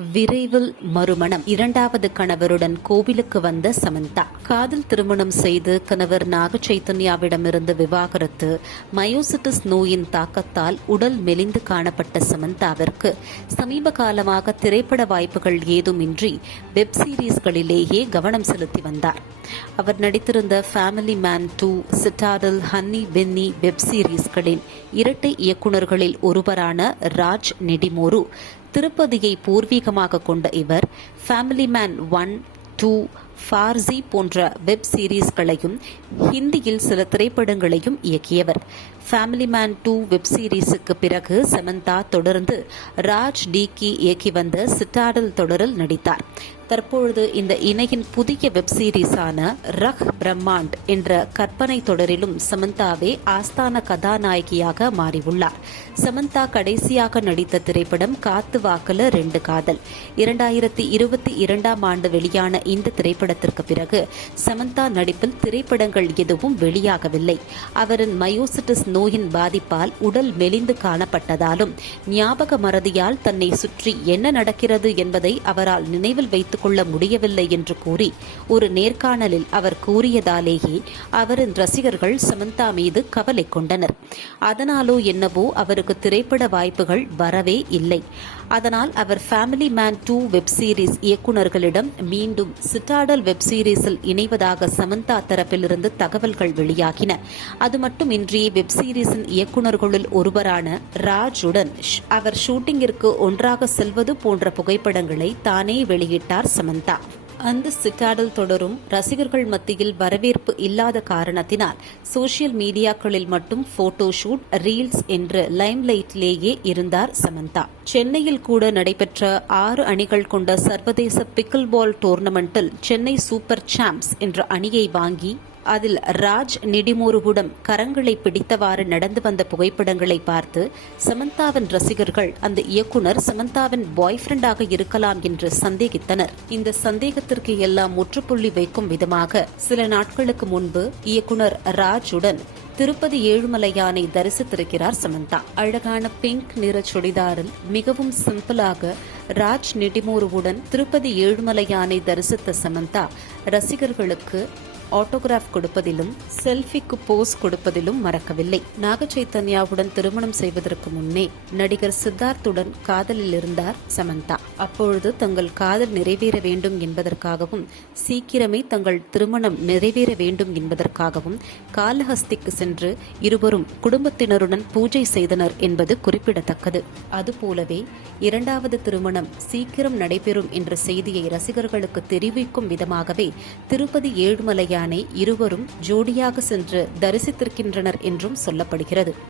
விரைவில் மறுமணம். இரண்டாவது கணவருடன் கோவிலுக்கு வந்த சமந்தா. காதல் திருமணம் செய்து கணவர் நாக சைத்தன்யாவிடமிருந்து விவாகரத்து மயோசிட்டிஸ் நோயின் தாக்கத்தால் உடல் மெலிந்து காணப்பட்ட சமந்தாவிற்கு சமீப காலமாக திரைப்பட வாய்ப்புகள் ஏதுமின்றி வெப் சீரிஸ்களிலேயே கவனம் செலுத்தி வந்தார். அவர் நடித்திருந்த family man two Citadel Honey Bunny web சீரிஸ்களின் இரட்டை இயக்குநர்களில் ஒருவரான ராஜ் நெடிமோரு திருப்பதியை பூர்வீகமாக கொண்ட இவர் family man one two Farzi போன்ற வெப் சீரிஸ்களையும் ஹிந்தியில் சில திரைப்படங்களையும் இயக்கியவர். ஃபேமிலி மேன் டூ வெப் சீரிஸுக்கு பிறகு சமந்தா தொடர்ந்து ராஜ் டிகி இயக்கி வந்த சிட்டாடல் தொடரில் நடித்தார். தற்பொழுது இந்த இணையின் புதிய வெப் சீரிஸான ரக் பிரம்மாண்ட் என்ற கற்பனை தொடரிலும் சமந்தாவே ஆஸ்தான கதாநாயகியாக மாறியுள்ளார். சமந்தா கடைசியாக நடித்த திரைப்படம் காத்து வாக்கல ரெண்டு காதல். இரண்டாயிரத்தி இருபத்தி இரண்டாம் ஆண்டு வெளியான இந்த திரைப்படத்திற்கு பிறகு சமந்தா நடிப்பில் திரைப்படங்கள் எதுவும் வெளியாகவில்லை. அவரின் மயோசிட்டிஸ் நோயின் பாதிப்பால் உடல் மெலிந்து காணப்பட்டதாலும் ஞாபக மறதியால் தன்னை சுற்றி என்ன நடக்கிறது என்பதை அவரால் நினைவில் வைத்துக் கொள்ள முடியவில்லை என்று கூறி ஒரு நேர்காணலில் அவர் கூறியதாலேயே அவரின் ரசிகர்கள் சமந்தா மீது கவலை கொண்டனர். அதனாலோ என்னவோ அவருக்கு திரைப்பட வாய்ப்புகள் வரவே இல்லை. அதனால் அவர் family man two web series இயக்குநர்களிடம் மீண்டும் சிட்டாடல் வெப் சீரிஸில் இணைவதாக சமந்தா தரப்பிலிருந்து தகவல்கள் வெளியாகின. அது மட்டுமின்றி வெப் சீரிஸின் இயக்குநர்களுள் ஒருவரான ராஜுடன் அவர் ஷூட்டிங்கிற்கு ஒன்றாக செல்வது போன்ற புகைப்படங்களை தானே வெளியிட்டார் சமந்தா அந்த சிட்டாடல் தொடரும் ரசிகர்கள் மத்தியில் வரவேற்பு இல்லாத காரணத்தினால் சோஷியல் மீடியாக்களில் மட்டும் போட்டோ ஷூட் ரீல்ஸ் என்று லைம்லைட்டிலேயே இருந்தார் சமந்தா. சென்னையில் கூட நடைபெற்ற ஆறு அணிகள் கொண்ட சர்வதேச பிக்கிள் பால் டோர்னமெண்டில் சென்னை சூப்பர் சாம்ப்ஸ் என்ற அணியை வாங்கி அதில் ராஜ் நெடிமோருவிடம் கரங்களை பிடித்தவாறு நடந்து வந்த புகைப்படங்களை பார்த்து சமந்தாவின் ரசிகர்கள் அந்த இயக்குனர் சமந்தாவின் பாய் ஃப்ரெண்டாக இருக்கலாம் என்று சந்தேகித்தனர். இந்த சந்தேகத்திற்கு எல்லாம் முற்றுப்புள்ளி வைக்கும் விதமாக சில நாட்களுக்கு முன்பு இயக்குனர் ராஜுடன் திருப்பதி ஏழுமலையானை தரிசித்திருக்கிறார் சமந்தா. அழகான பிங்க் நிற சுடிதாரில் மிகவும் சிம்பிளாக ராஜ் நெடிமோருவுடன் திருப்பதி ஏழுமலையானை தரிசித்த சமந்தா ரசிகர்களுக்கு ஆட்டோகிராஃப் கொடுப்பதிலும் செல்ஃபிக்கு போஸ் கொடுப்பதிலும் மறக்கவில்லை. நாக சைத்தன்யாவுடன் திருமணம் செய்வதற்கு முன்னே நடிகர் சித்தார்த்துடன் காதலில் இருந்தார் சமந்தா. அப்பொழுது தங்கள் காதல் நிறைவேற வேண்டும் என்பதற்காகவும் சீக்கிரமே தங்கள் திருமணம் நிறைவேற வேண்டும் என்பதற்காகவும் காலஹஸ்திக்கு சென்று இருவரும் குடும்பத்தினருடன் பூஜை செய்தனர் என்பது குறிப்பிடத்தக்கது. அதுபோலவே இரண்டாவது திருமணம் சீக்கிரம் நடைபெறும் என்ற செய்தியை ரசிகர்களுக்கு தெரிவிக்கும் விதமாகவே திருப்பதி ஏழுமலையானை இருவரும் ஜோடியாக சென்று தரிசித்திருக்கின்றனர் என்றும் சொல்லப்படுகிறது.